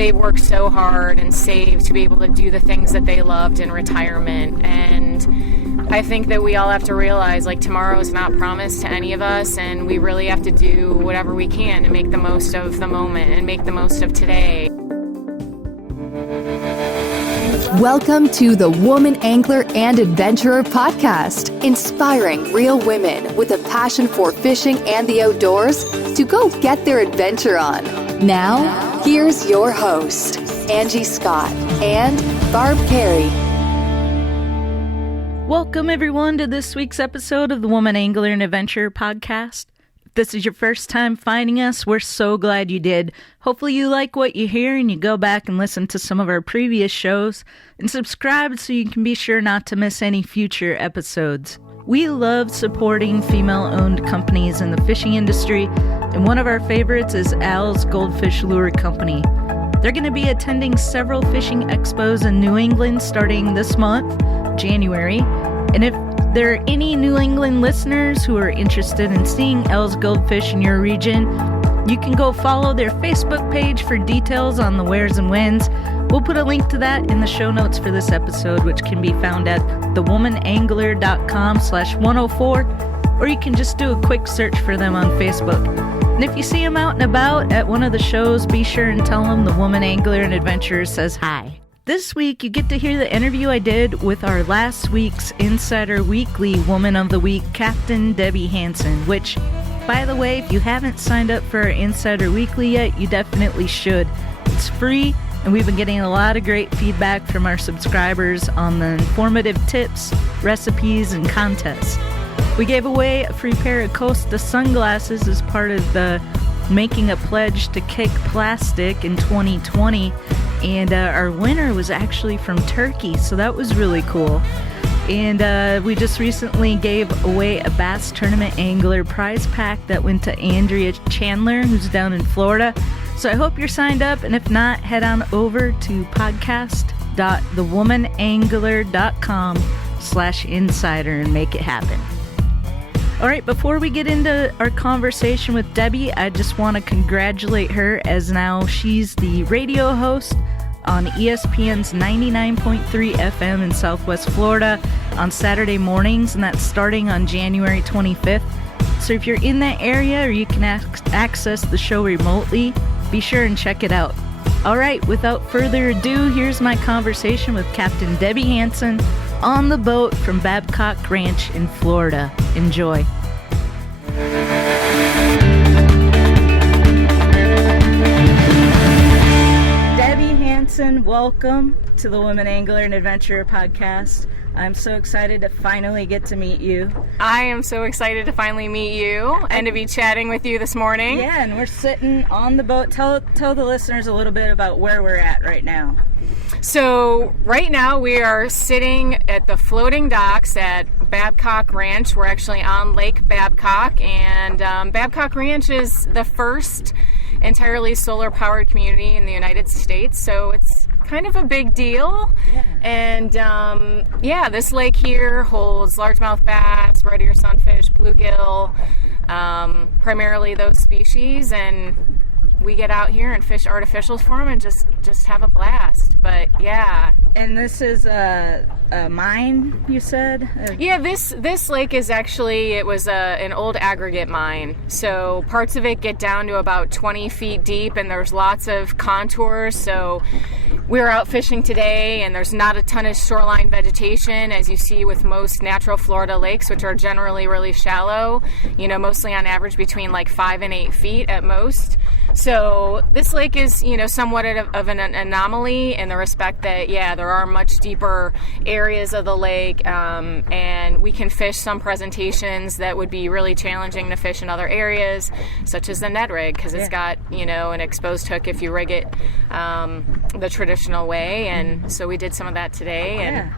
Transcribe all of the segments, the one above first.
they worked so hard and saved to be able to do the things that they loved in retirement. And I think that we all have to realize, like, tomorrow is not promised to any of us, and we really have to do whatever we can to make the most of the moment and make the most of today. Welcome to the Woman Angler and Adventurer podcast, inspiring real women with a passion for fishing and the outdoors to go get their adventure on. Now, here's your host, Angie Scott and Barb Carey. Welcome, everyone, to this week's episode of the Woman Angler and Adventurer podcast. If this is your first time finding us, we're so glad you did. Hopefully you like what you hear and you go back and listen to some of our previous shows and subscribe so you can be sure not to miss any future episodes. We love supporting female-owned companies in the fishing industry, and one of our favorites is Al's Goldfish Lure Company. They're going to be attending several fishing expos in New England starting this month, January, and if there are any New England listeners who are interested in seeing Al's Goldfish in your region, you can go follow their Facebook page for details on the wheres and whens. We'll put a link to that in the show notes for this episode, which can be found at thewomanangler.com/104, or you can just do a quick search for them on Facebook. And if you see them out and about at one of the shows, be sure and tell them the Woman Angler and Adventurer says hi. This week, you get to hear the interview I did with our last week's Insider Weekly Woman of the Week, Captain Debbie Hanson, which, by the way, if you haven't signed up for our Insider Weekly yet, you definitely should. It's free, and we've been getting a lot of great feedback from our subscribers on the informative tips, recipes, and contests. We gave away a free pair of Costa sunglasses as part of the Making a Pledge to Kick Plastic in 2020. And our winner was actually from Turkey, so that was really cool. And we just recently gave away a Bass Tournament Angler prize pack that went to Andrea Chandler, who's down in Florida. So I hope you're signed up, and if not, head on over to podcast.thewomanangler.com/insider and make it happen. All right, before we get into our conversation with Debbie, I just want to congratulate her, as now she's the radio host on ESPN's 99.3 FM in Southwest Florida on Saturday mornings, and that's starting on January 25th. So if you're in that area or you can access the show remotely, be sure and check it out. All right, without further ado, here's my conversation with Captain Debbie Hanson on the boat from Babcock Ranch in Florida. Enjoy. Debbie Hanson, welcome to the Woman Angler and Adventurer podcast. I'm so excited to finally get to meet you. I am so excited to finally meet you and to be chatting with you this morning. Yeah, and we're sitting on the boat. Tell the listeners a little bit about where we're at right now. So right now we are sitting at the floating docks at Babcock Ranch. We're actually on Lake Babcock, and Babcock Ranch is the first entirely solar-powered community in the United States, so it's kind of a big deal. Yeah. And this lake here holds largemouth bass, Redear Sunfish, bluegill, primarily those species, and we get out here and fish artificials for them and just have a blast. But yeah. And this is a mine, you said? Yeah, this lake is actually, it was an old aggregate mine. So parts of it get down to about 20 feet deep, and there's lots of contours. So we were out fishing today, and there's not a ton of shoreline vegetation, as you see with most natural Florida lakes, which are generally really shallow, mostly on average between like 5 and 8 feet at most. So this lake is, somewhat of an anomaly in the respect that, there are much deeper areas of the lake, and we can fish some presentations that would be really challenging to fish in other areas, such as the Ned Rig, because it's got, an exposed hook if you rig it the traditional way, and so we did some of that today. And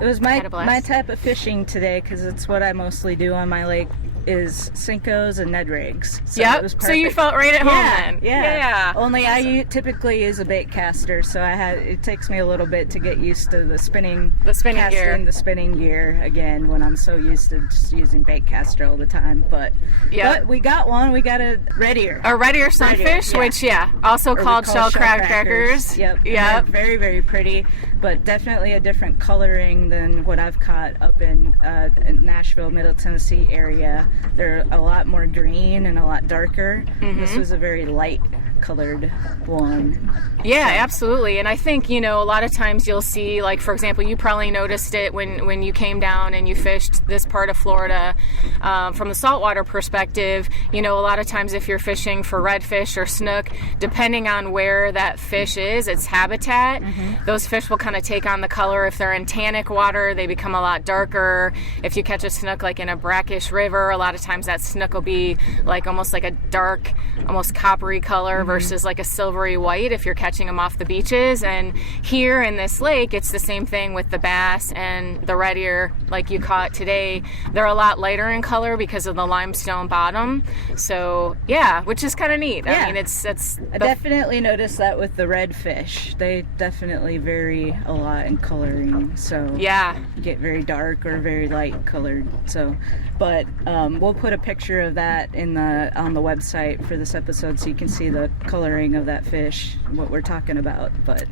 it was my type of fishing today, because it's what I mostly do on my lake is Senko's and Ned Rig's. So yep. it was So you felt right at home then. Yeah. Only I typically use a bait caster, so it takes me a little bit to get used to the spinning gear. The spinning gear again when I'm so used to just using bait caster all the time. But we got one. We got a Redear. A Redear Sunfish, which also called shell crackers. Yep. Very, very pretty, but definitely a different coloring than what I've caught up in Nashville, Middle Tennessee area. They're a lot more green and a lot darker. Mm-hmm. This was a very light colored one. Yeah, absolutely. And I think, a lot of times you'll see, like, for example, you probably noticed it when you came down and you fished this part of Florida from the saltwater perspective. A lot of times if you're fishing for redfish or snook, depending on where that fish is, its habitat, those fish will kind of take on the color. If they're in tannic water, they become a lot darker. If you catch a snook like in a brackish river, a lot of times that snook will be like almost like a dark, almost coppery color versus like a silvery white if you're catching them off the beaches. And here in this lake, it's the same thing with the bass and the red ear like you caught today. They're a lot lighter in color because of the limestone bottom. So which is kind of neat. Yeah. I mean, I definitely noticed that with the redfish. They definitely vary a lot in coloring. So you get very dark or very light colored. So, but we'll put a picture of that on the website for this episode so you can see the coloring of that fish, what we're talking about. But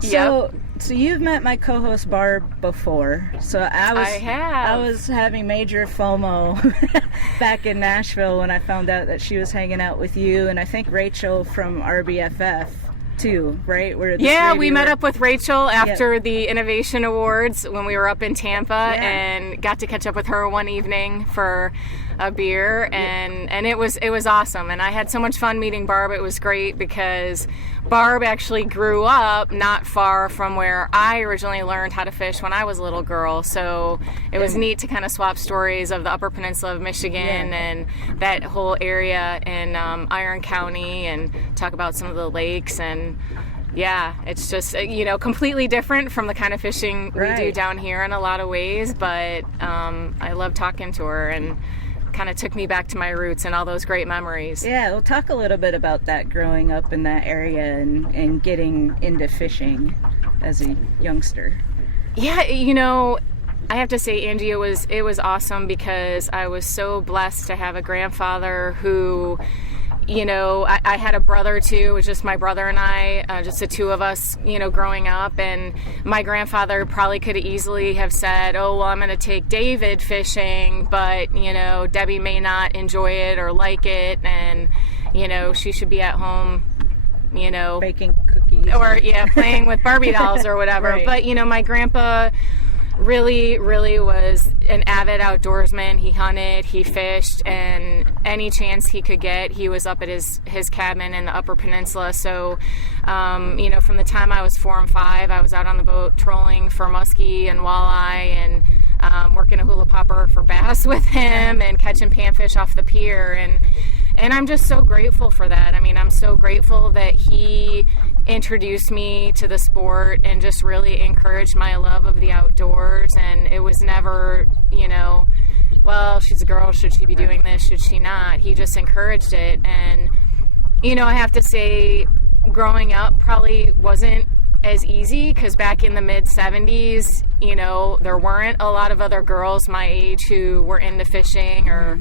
so you've met my co-host Barb before. So I was having major FOMO back in Nashville when I found out that she was hanging out with you and I think Rachel from RBFF too, right? We met up with Rachel after the Innovation Awards when we were up in Tampa and got to catch up with her one evening for a beer and it was awesome. And I had so much fun meeting Barb. It was great because Barb actually grew up not far from where I originally learned how to fish when I was a little girl. So it was neat to kind of swap stories of the Upper Peninsula of Michigan and that whole area in Iron County and talk about some of the lakes. And it's just, completely different from the kind of fishing we do down here in a lot of ways. But I love talking to her and kind of took me back to my roots and all those great memories. Yeah, we'll talk a little bit about that growing up in that area and getting into fishing as a youngster. Yeah, I have to say, Angie, it was awesome because I was so blessed to have a grandfather who, I had a brother too. It was just my brother and I, just the two of us, growing up. And my grandfather probably could easily have said, oh, well, I'm going to take David fishing, but, Debbie may not enjoy it or like it. And, she should be at home, baking cookies. Or, playing with Barbie dolls or whatever. Right. But, my grandpa really, really was an avid outdoorsman. He hunted, he fished, and any chance he could get, he was up at his cabin in the Upper Peninsula. So, from the time I was 4 and 5, I was out on the boat trolling for muskie and walleye and working a hula popper for bass with him and catching panfish off the pier. And I'm just so grateful for that. I mean, I'm so grateful that he introduced me to the sport and just really encouraged my love of the outdoors. And it was never, well, she's a girl, should she be doing this, should she not? He just encouraged it. And, I have to say, growing up probably wasn't as easy because back in the mid-70s, there weren't a lot of other girls my age who were into fishing or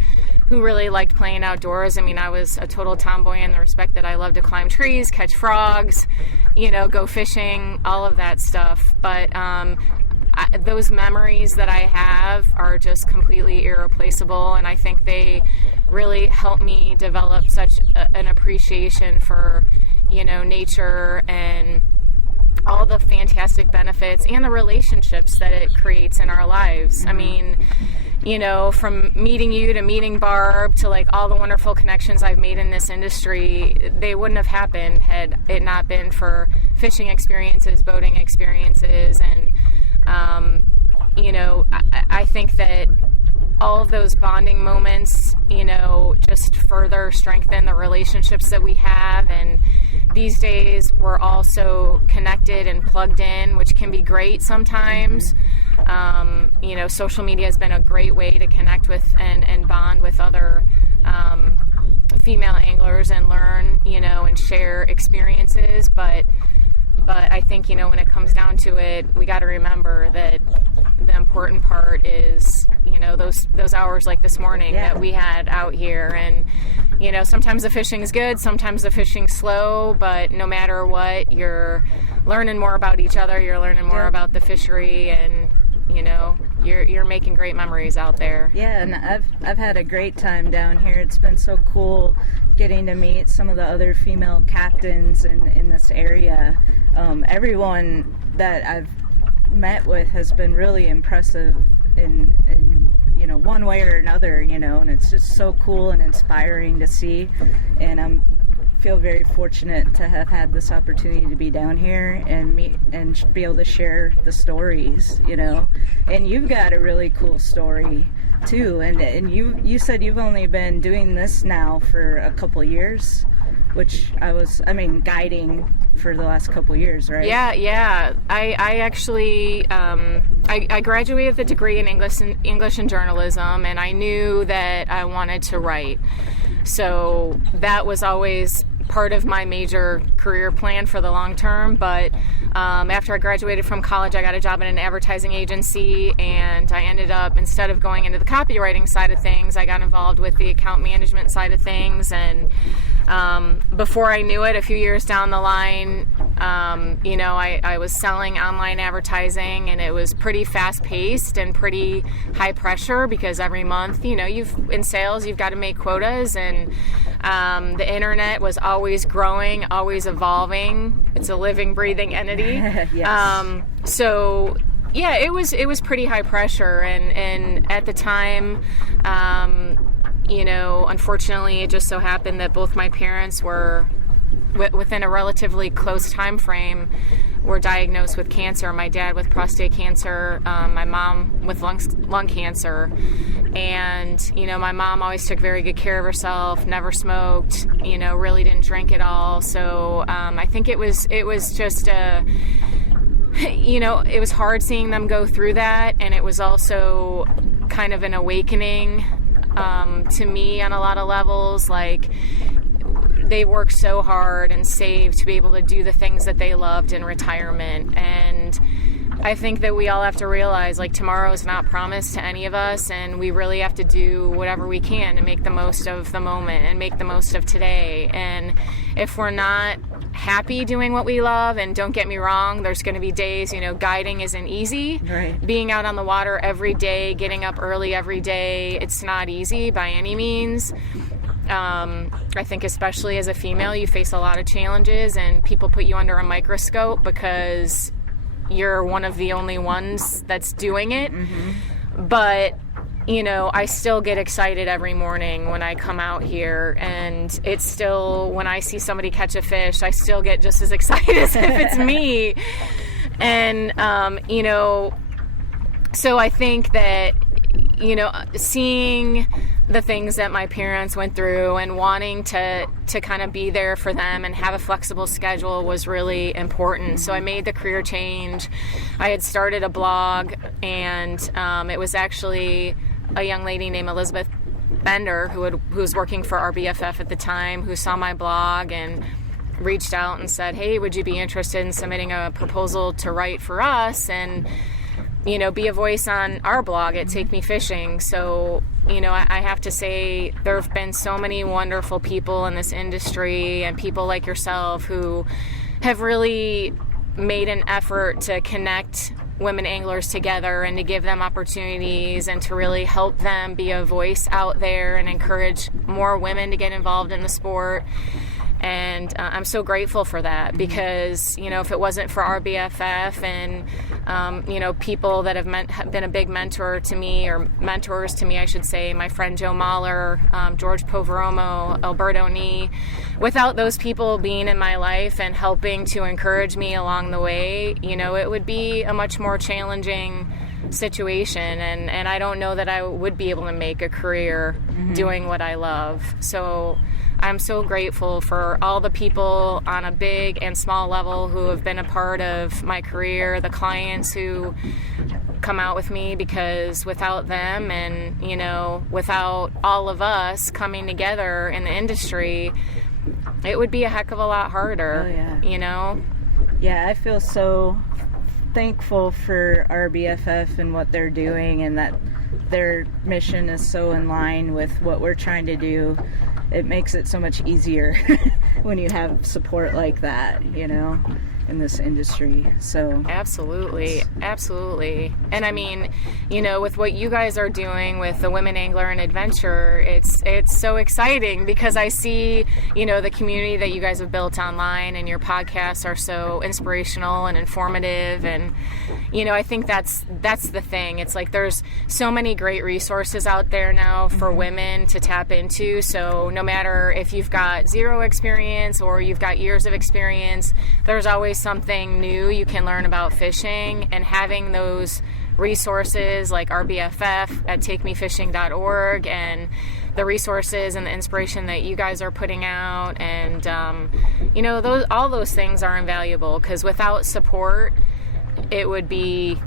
who really liked playing outdoors. I mean, I was a total tomboy in the respect that I loved to climb trees, catch frogs, go fishing, all of that stuff. But those memories that I have are just completely irreplaceable, and I think they really helped me develop such an appreciation for, nature and all the fantastic benefits and the relationships that it creates in our lives. I mean, from meeting you to meeting Barb to like all the wonderful connections I've made in this industry, they wouldn't have happened had it not been for fishing experiences, boating experiences, and I think that all of those bonding moments, just further strengthen the relationships that we have and these days we're all so connected and plugged in, which can be great sometimes. Social media has been a great way to connect with and bond with other female anglers and learn, and share experiences. But I think, when it comes down to it, we got to remember that the important part is, those hours like this morning that we had out here. And, sometimes the fishing's good, sometimes the fishing's slow, but no matter what, you're learning more about each other, you're learning more about the fishery, and, you're making great memories out there. Yeah, and I've had a great time down here. It's been so cool getting to meet some of the other female captains in this area. Everyone that I've met with has been really impressive in one way or another, and it's just so cool and inspiring to see. And I'm feel very fortunate to have had this opportunity to be down here and meet and be able to share the stories, and you've got a really cool story too, and you said you've only been doing this now for a couple years, which guiding for the last couple years, right? Yeah. I actually I graduated with a degree in English and journalism, and I knew that I wanted to write. So that was always part of my major career plan for the long term. But after I graduated from college, I got a job in an advertising agency, and I ended up, instead of going into the copywriting side of things, I got involved with the account management side of things. And before I knew it, a few years down the line, I was selling online advertising, and it was pretty fast-paced and pretty high pressure, because every month, in sales, you've got to make quotas, and the internet was always growing, always evolving. It's a living, breathing entity. Yes. So yeah, it was pretty high pressure, and at the time, unfortunately, it just so happened that both my parents were within a relatively close time frame were diagnosed with cancer. My dad with prostate cancer, my mom with lung cancer. And, my mom always took very good care of herself, never smoked, really didn't drink at all. So I think it was just it was hard seeing them go through that. And it was also kind of an awakening to me on a lot of levels. Like, they worked so hard and saved to be able to do the things that they loved in retirement. And I think that we all have to realize, like, tomorrow is not promised to any of us, and we really have to do whatever we can to make the most of the moment and make the most of today. And if we're not happy doing what we love, and don't get me wrong, there's going to be days, guiding isn't easy. Right. Being out on the water every day, getting up early every day, it's not easy by any means. I think especially as a female, you face a lot of challenges, and people put you under a microscope because you're one of the only ones that's doing it. Mm-hmm. But, I still get excited every morning when I come out here, and it's still, when I see somebody catch a fish, I still get just as excited as if it's me. And, so I think that, seeing the things that my parents went through and wanting to kind of be there for them and have a flexible schedule was really important. So I made the career change. I had started a blog, and it was actually a young lady named Elizabeth Bender who was working for RBFF at the time, who saw my blog and reached out and said, hey, would you be interested in submitting a proposal to write for us and be a voice on our blog at Take Me Fishing. So, I have to say there have been so many wonderful people in this industry, and people like yourself who have really made an effort to connect women anglers together and to give them opportunities and to really help them be a voice out there and encourage more women to get involved in the sport. And I'm so grateful for that, because, if it wasn't for RBFF and, people that have been a big mentor to me, or mentors to me, I should say, my friend Joe Mahler, George Poveromo, Alberto Nee, without those people being in my life and helping to encourage me along the way, it would be a much more challenging situation, and I don't know that I would be able to make a career doing what I love. So I'm so grateful for all the people on a big and small level who have been a part of my career, the clients who come out with me, because without them and, you know, without all of us coming together in the industry, it would be a heck of a lot harder, you know? Yeah, I feel so thankful for our BFF and what they're doing, and that their mission is so in line with what we're trying to do. It makes it so much easier when you have support like that, you know, in this industry. So absolutely. And I mean, you know, with what you guys are doing with the Women Angler and Adventure, it's so exciting, because I see, you know, the community that you guys have built online, and your podcasts are so inspirational and informative. And, you know, I think that's the thing. It's like there's so many great resources out there now for women to tap into. So no matter if you've got zero experience or you've got years of experience, there's always something new you can learn about fishing. And having those resources like our BFF at takemefishing.org, and the resources and the inspiration that you guys are putting out, and you know, all those things are invaluable, because without support, it would be,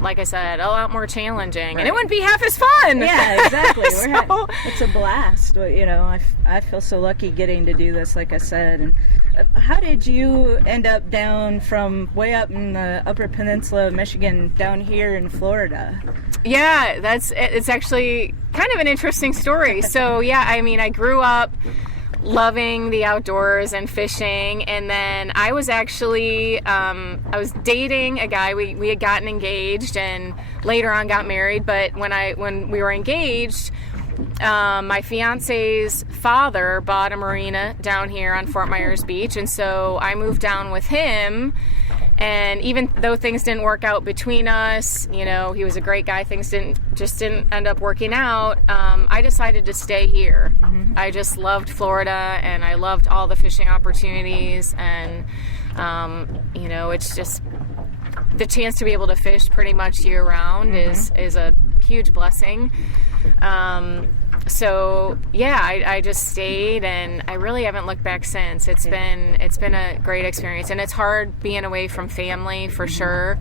like I said, a lot more challenging, and it wouldn't be half as fun. Yeah, exactly. It's a blast. You know, I feel so lucky getting to do this, like I said. And how did you end up down from way up in the Upper Peninsula of Michigan down here in Florida? Yeah, it's actually kind of an interesting story. So yeah, I mean, I grew up loving the outdoors and fishing, and then I was actually I was dating a guy. We had gotten engaged and later on got married, but when we were engaged, my fiance's father bought a marina down here on Fort Myers Beach, and so I moved down with him. And even though things didn't work out between us, you know, he was a great guy, things didn't end up working out, I decided to stay here. I just loved Florida, and I loved all the fishing opportunities, and you know, it's just the chance to be able to fish pretty much year round is a huge blessing. So yeah, I just stayed, and I really haven't looked back since. It's been a great experience, and it's hard being away from family for sure,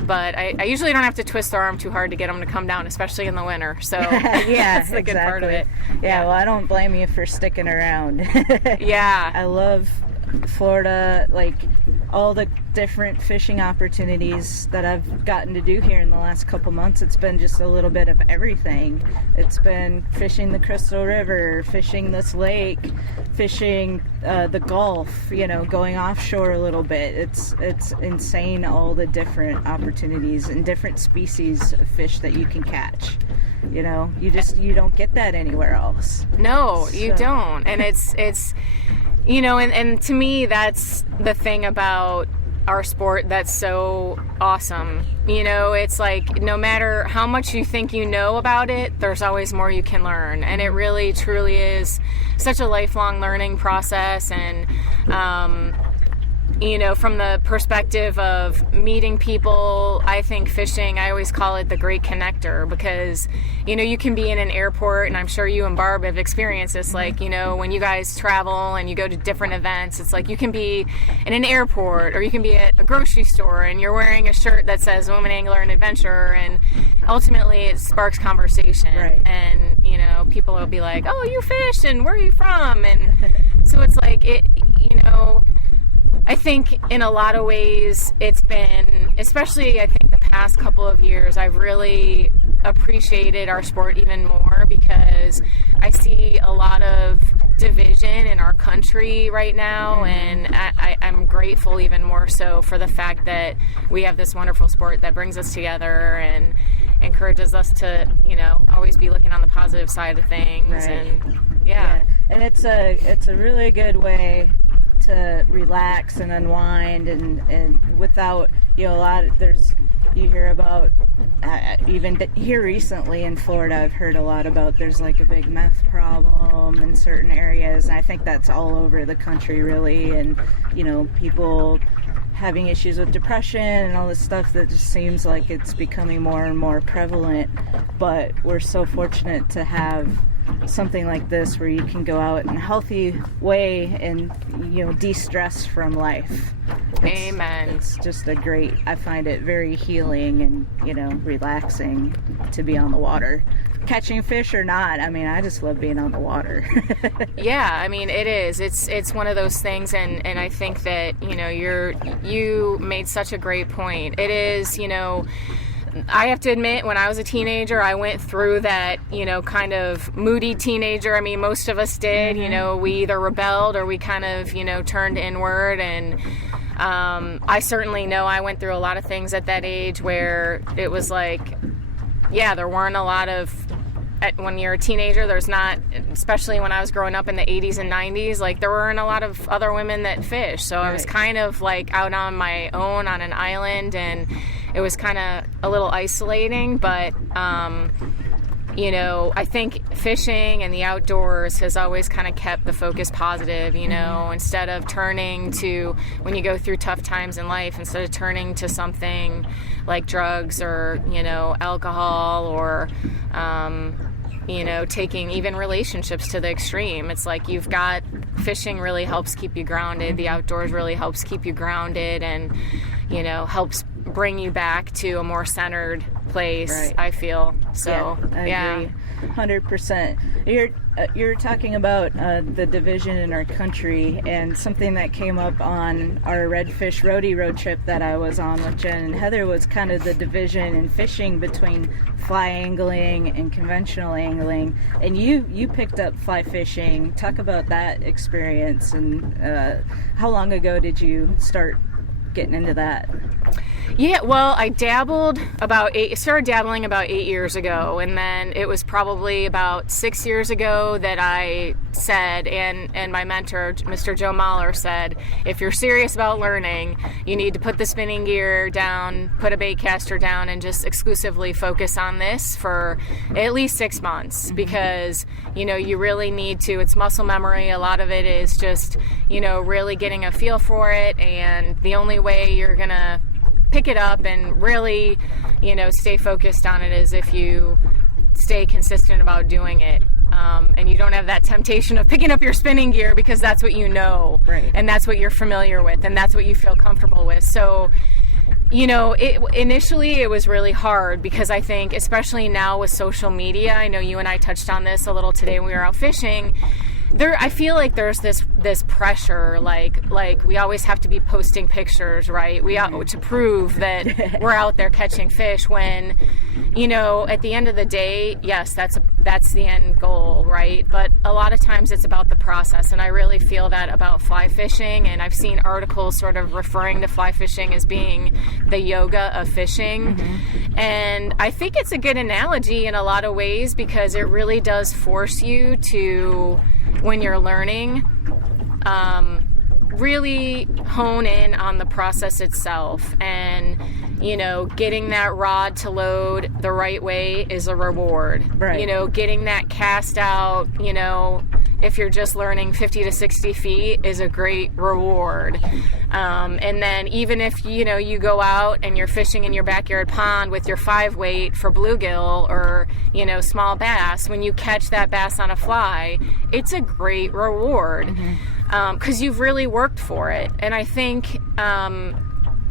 but I usually don't have to twist their arm too hard to get them to come down, especially in the winter. So yeah, that's the good part of it. Yeah, well, I don't blame you for sticking around. Yeah, I love Florida, like all the different fishing opportunities that I've gotten to do here in the last couple months. It's been just a little bit of everything. It's been fishing the Crystal River, fishing this lake, fishing the Gulf, you know, going offshore a little bit. It's insane, all the different opportunities and different species of fish that you can catch. You know, you don't get that anywhere else. No, you don't. And it's you know, and to me, that's the thing about our sport that's so awesome. You know, it's like no matter how much you think you know about it, there's always more you can learn. And it really, truly is such a lifelong learning process. And, you know, from the perspective of meeting people, I think fishing, I always call it the great connector, because, you know, you can be in an airport, and I'm sure you and Barb have experienced this, like, you know, when you guys travel and you go to different events, it's like you can be in an airport, or you can be at a grocery store, and you're wearing a shirt that says Woman Angler and Adventurer, and ultimately it sparks conversation. Right. And, you know, people will be like, oh, you fish, and where are you from? And so it's like, it, you know, I think in a lot of ways it's been, especially I think the past couple of years, I've really appreciated our sport even more, because I see a lot of division in our country right now, and I'm grateful even more so for the fact that we have this wonderful sport that brings us together and encourages us to, you know, always be looking on the positive side of things. Right. And yeah. And it's a really good way to relax and unwind, and without, you know, you hear about even here recently in Florida, I've heard a lot about there's like a big meth problem in certain areas, and I think that's all over the country really, and, you know, people having issues with depression and all this stuff that just seems like it's becoming more and more prevalent. But we're so fortunate to have something like this where you can go out in a healthy way and, de-stress from life. Amen. It's just I find it very healing and, relaxing to be on the water. Catching fish or not, I just love being on the water. Yeah, it is. It's one of those things, and I think that, you made such a great point. It is, I have to admit, when I was a teenager, I went through that, kind of moody teenager. Most of us did. Mm-hmm. We either rebelled or we kind of, turned inward. And I certainly know I went through a lot of things at that age where it was like, yeah, there weren't a lot of, when you're a teenager, there's not, especially when I was growing up in the 80s and 90s, like there weren't a lot of other women that fish. So I was kind of like out on my own on an island, and it was kind of a little isolating, but, I think fishing and the outdoors has always kind of kept the focus positive, instead of turning to, when you go through tough times in life, instead of turning to something like drugs or, alcohol or, taking even relationships to the extreme. It's like fishing really helps keep you grounded. The outdoors really helps keep you grounded and, helps bring you back to a more centered place, right. I feel. So, I agree. 100%. You're talking about the division in our country, and something that came up on our Redfish Roadie road trip that I was on with Jen and Heather was kind of the division in fishing between fly angling and conventional angling. And you picked up fly fishing. Talk about that experience, and how long ago did you start getting into that? Yeah, well, I started dabbling about 8 years ago, and then it was probably about 6 years ago that I said, and my mentor, Mr. Joe Mahler, said, if you're serious about learning, you need to put the spinning gear down, put a bait caster down, and just exclusively focus on this for at least 6 months, because, you really need to. It's muscle memory. A lot of it is just, really getting a feel for it, and the only way you're going to pick it up and really, stay focused on it is if you stay consistent about doing it. And you don't have that temptation of picking up your spinning gear because that's what you know, right. And that's what you're familiar with, and that's what you feel comfortable with. So, initially it was really hard because I think, especially now with social media, I know you and I touched on this a little today when we were out fishing. I feel like there's this pressure, like we always have to be posting pictures, right? To prove that we're out there catching fish. When, at the end of the day, yes, that's the end goal, right? But a lot of times it's about the process, and I really feel that about fly fishing. And I've seen articles sort of referring to fly fishing as being the yoga of fishing, and I think it's a good analogy in a lot of ways because it really does force you to, when you're learning, really hone in on the process itself. And, getting that rod to load the right way is a reward. Right. Getting that cast out, if you're just learning 50 to 60 feet is a great reward. And then even if, you go out and you're fishing in your backyard pond with your 5-weight for bluegill or, small bass, when you catch that bass on a fly, it's a great reward because you've really worked for it. And I think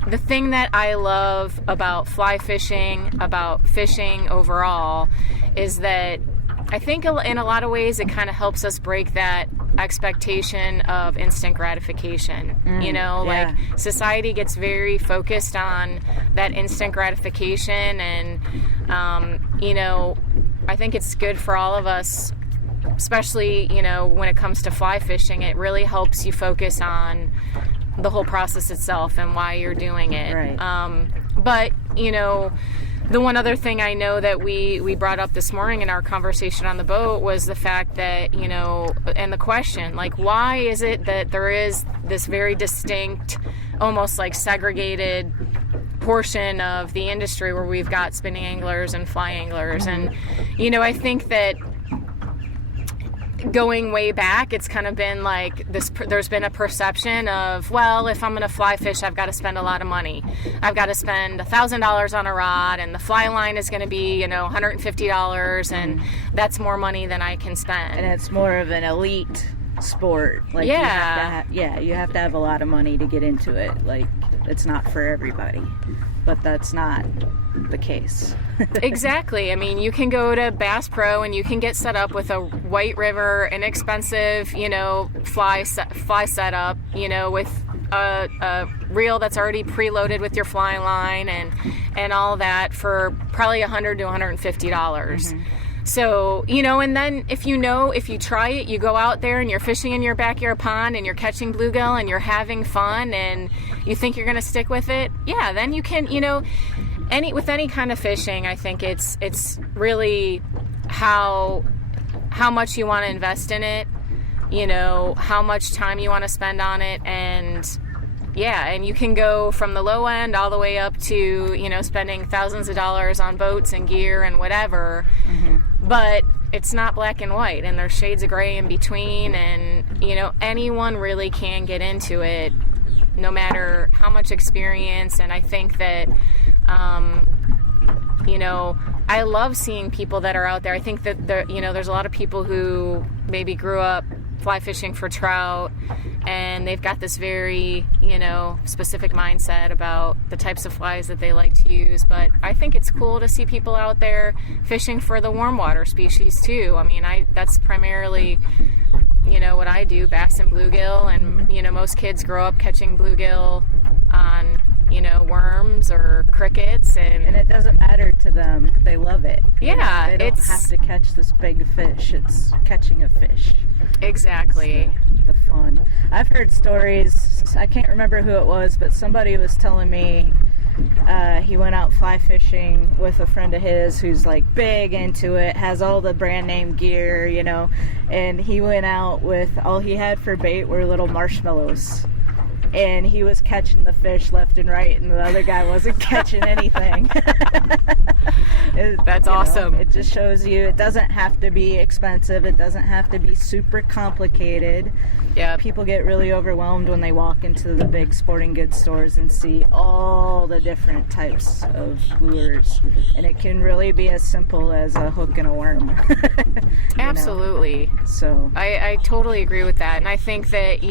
the thing that I love about fly fishing, about fishing overall, is that I think in a lot of ways it kind of helps us break that expectation of instant gratification. Like society gets very focused on that instant gratification, and I think it's good for all of us, especially when it comes to fly fishing. It really helps you focus on the whole process itself and why you're doing it. Right. But the one other thing I know that we brought up this morning in our conversation on the boat was the fact that, and the question, like, why is it that there is this very distinct, almost like segregated portion of the industry where we've got spinning anglers and fly anglers? And, I think that going way back, it's kind of been like this, there's been a perception of, well, if I'm going to fly fish, I've got to spend a lot of money. I've got to spend $1,000 on a rod, and the fly line is going to be, $150, and that's more money than I can spend. And it's more of an elite sport. Like, yeah. You have to have a lot of money to get into it. Like, it's not for everybody. But that's not the case. Exactly. I mean, you can go to Bass Pro and you can get set up with a White River, inexpensive, fly setup, with a reel that's already preloaded with your fly line and all that for probably $100 to $150. So, and then if you try it, you go out there and you're fishing in your backyard pond and you're catching bluegill and you're having fun and you think you're going to stick with it, yeah, then you can, with any kind of fishing, I think it's really how much you want to invest in it, how much time you want to spend on it, and you can go from the low end all the way up to, spending thousands of dollars on boats and gear and whatever. But it's not black and white, and there's shades of gray in between, and, anyone really can get into it, no matter how much experience. And I think that, I love seeing people that are out there. I think that there's a lot of people who maybe grew up fly fishing for trout, and they've got this very, specific mindset about the types of flies that they like to use. But I think it's cool to see people out there fishing for the warm water species too. I mean, that's primarily, what I do, bass and bluegill, and, most kids grow up catching bluegill on, worms or crickets, and it doesn't matter to them. They love it. Yeah, they don't have to catch this big fish. It's catching a fish. Exactly. It's the fun. I've heard stories. I can't remember who it was, but somebody was telling me he went out fly fishing with a friend of his who's like big into it, has all the brand name gear, and he went out with all he had for bait were little marshmallows. And he was catching the fish left and right, and the other guy wasn't catching anything. That's awesome. It just shows you it doesn't have to be expensive. It doesn't have to be super complicated. Yeah. People get really overwhelmed when they walk into the big sporting goods stores and see all the different types of lures. And it can really be as simple as a hook and a worm. Absolutely. So I totally agree with that. And I think that,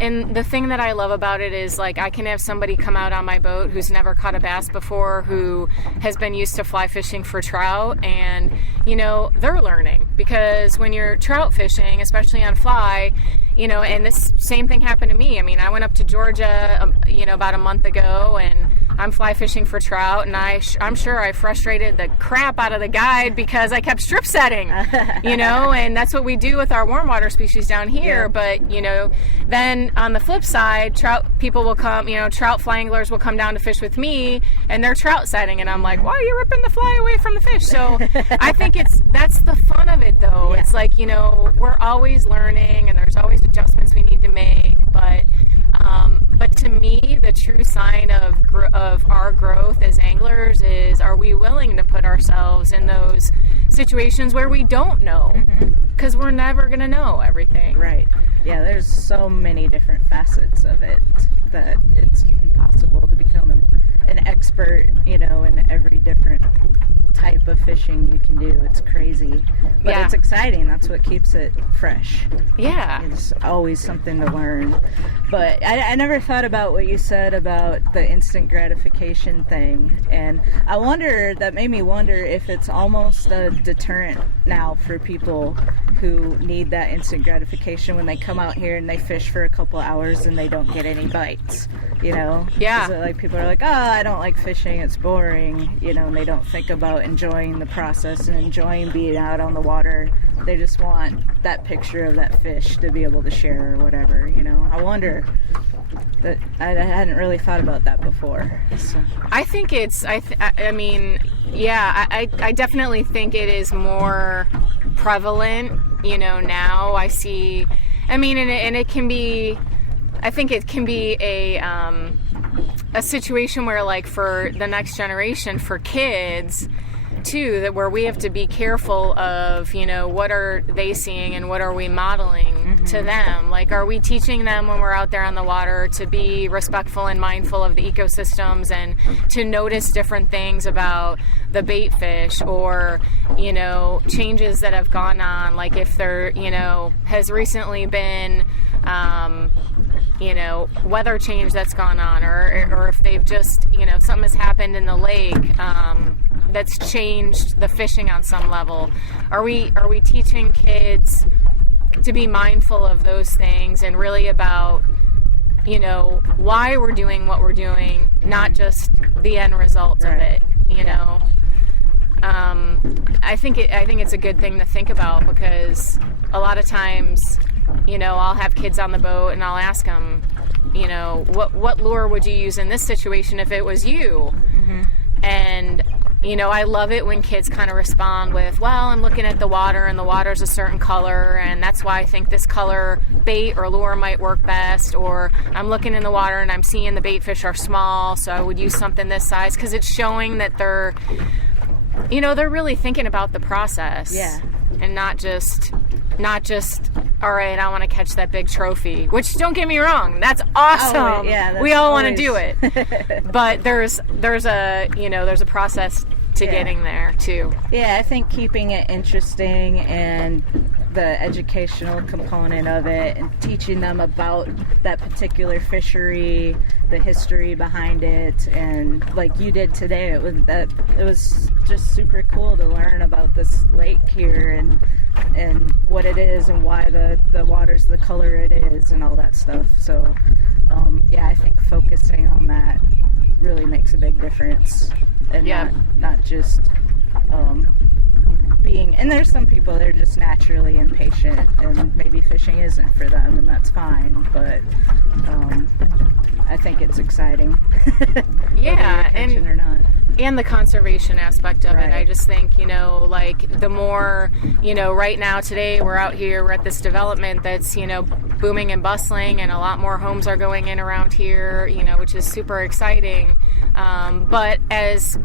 and the thing that I love about it is, like, I can have somebody come out on my boat who's never caught a bass before, who has been used to fly fishing for trout, and, they're learning. Because when you're trout fishing, especially on fly, and this same thing happened to me. I mean, I went up to Georgia, about a month ago, and I'm fly fishing for trout, and I'm sure I frustrated the crap out of the guide because I kept strip setting, and that's what we do with our warm water species down here. Yeah. But, then on the flip side, trout people will come, trout fly anglers will come down to fish with me, and they're trout setting, and I'm like, why are you ripping the fly away from the fish? So I think that's the fun of it, though. Yeah. It's like, we're always learning, and there's always adjustments we need to make, but to me, the true sign of our growth as anglers is, are we willing to put ourselves in those situations where we don't know? Because we're never going to know everything. Right. Yeah, there's so many different facets of it that it's impossible to become an expert, in every different type of fishing you can do. It's crazy. But it's exciting. That's what keeps it fresh. Yeah. There's always something to learn. But I never thought about what you said about the instant gratification thing. And that made me wonder if it's almost a deterrent now for people who need that instant gratification when they come out here and they fish for a couple hours and they don't get any bites, Yeah. Like, people are like, I don't like fishing, it's boring, and they don't think about enjoying the process and enjoying being out on the water. They just want that picture of that fish to be able to share or whatever, I wonder. That I hadn't really thought about that before. So. I think I definitely think it is more prevalent, now. I see, and it can be, I think it can be a situation where, like, for the next generation, for kids, too, that where we have to be careful of, what are they seeing and what are we modeling to them? Like, are we teaching them when we're out there on the water to be respectful and mindful of the ecosystems and to notice different things about the bait fish, or, changes that have gone on, like if there, has recently been, weather change that's gone on, or if they've just, something has happened in the lake, that's changed the fishing on some level. Are we teaching kids to be mindful of those things and really about, why we're doing what we're doing, not just the end result of it, know? I think it's a good thing to think about, because a lot of times, I'll have kids on the boat and I'll ask them, what lure would you use in this situation if it was you? And I love it when kids kind of respond with, well, I'm looking at the water and the water's a certain color, and that's why I think this color bait or lure might work best, or I'm looking in the water and I'm seeing the bait fish are small, so I would use something this size, because it's showing that they're really thinking about the process. Yeah. And not just, all right, I want to catch that big trophy, which, don't get me wrong, that's awesome. We all want to do it. But there's a process to getting there too. Yeah, I think keeping it interesting and the educational component of it, and teaching them about that particular fishery, the history behind it, and like you did today, it was just super cool to learn about this lake here and what it is and why the water's the color it is and all that stuff. So I think focusing on that really makes a big difference, and not just being, and there's some people that are just naturally impatient and maybe fishing isn't for them, and that's fine, but I think it's exciting. Yeah, and or not. And the conservation aspect of it. I just think, like the more, right now today we're out here, we're at this development that's, booming and bustling, and a lot more homes are going in around here, which is super exciting. But as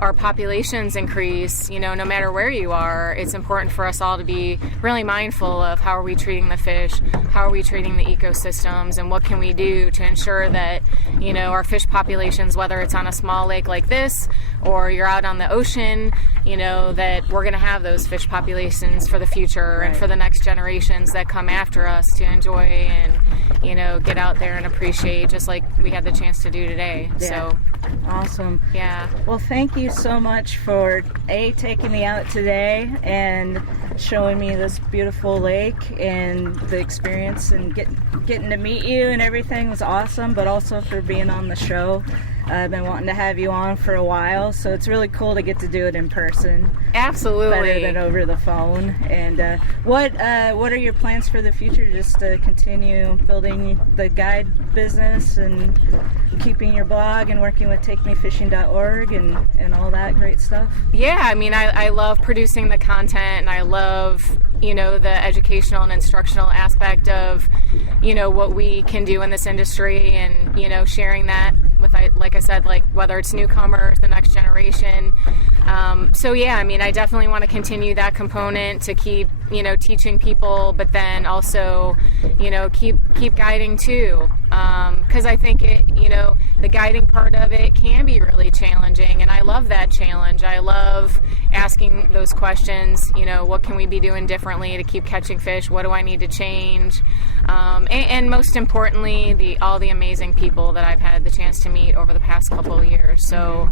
our populations increase, no matter where you are, it's important for us all to be really mindful of how are we treating the fish, how are we treating the ecosystems, and what can we do to ensure that, our fish populations, whether it's on a small lake like this or you're out on the ocean, that we're going to have those fish populations for the future and for the next generations that come after us to enjoy and, get out there and appreciate, just like we had the chance to do today. Yeah. So awesome. Yeah. Well, thank you so much for taking me out today and showing me this beautiful lake, and the experience, and getting to meet you and everything was awesome, but also for being on the show. I've been wanting to have you on for a while, so it's really cool to get to do it in person. Absolutely. Better than over the phone. And what are your plans for the future? Just to continue building the guide business and keeping your blog and working with takemefishing.org and all that great stuff? Yeah, I mean, I love producing the content, and I love, the educational and instructional aspect of, what we can do in this industry, and, sharing that with, like I said, like whether it's newcomers, the next generation. I definitely want to continue that component to keep, teaching people, but then also, keep guiding too. Because I think it, the guiding part of it can be really challenging, and I love that challenge. I love asking those questions, what can we be doing differently to keep catching fish? What do I need to change? And most importantly, all the amazing people that I've had the chance to meet over the past couple of years. So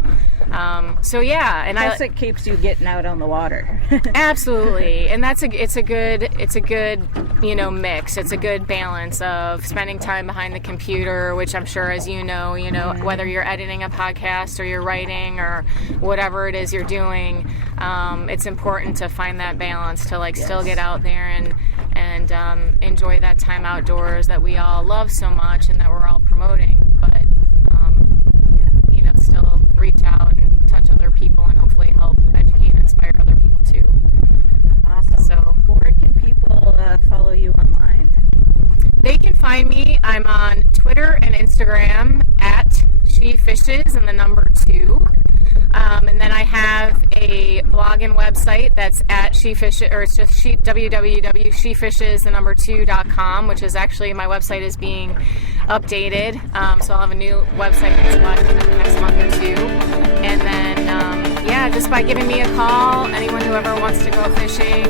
yeah, and plus it keeps you getting out on the water. Absolutely, and it's a good mix. It's a good balance of spending time behind the computer, which I'm sure, as whether you're editing a podcast or you're writing or whatever it is you're doing, it's important to find that balance to still get out there and enjoy that time outdoors that we all love so much and that we're all promoting, but still reach out and touch other people and hopefully help educate and inspire other people too. Awesome. So where can people follow you online? They can find me. I'm on Twitter and Instagram at SheFishes and the number 2. And then I have a blog and website that's at SheFish, or it's just www.shefishes2.com, which is actually, my website is being updated. So I'll have a new website that's live in the next month or two. And then, just by giving me a call, anyone who ever wants to go fishing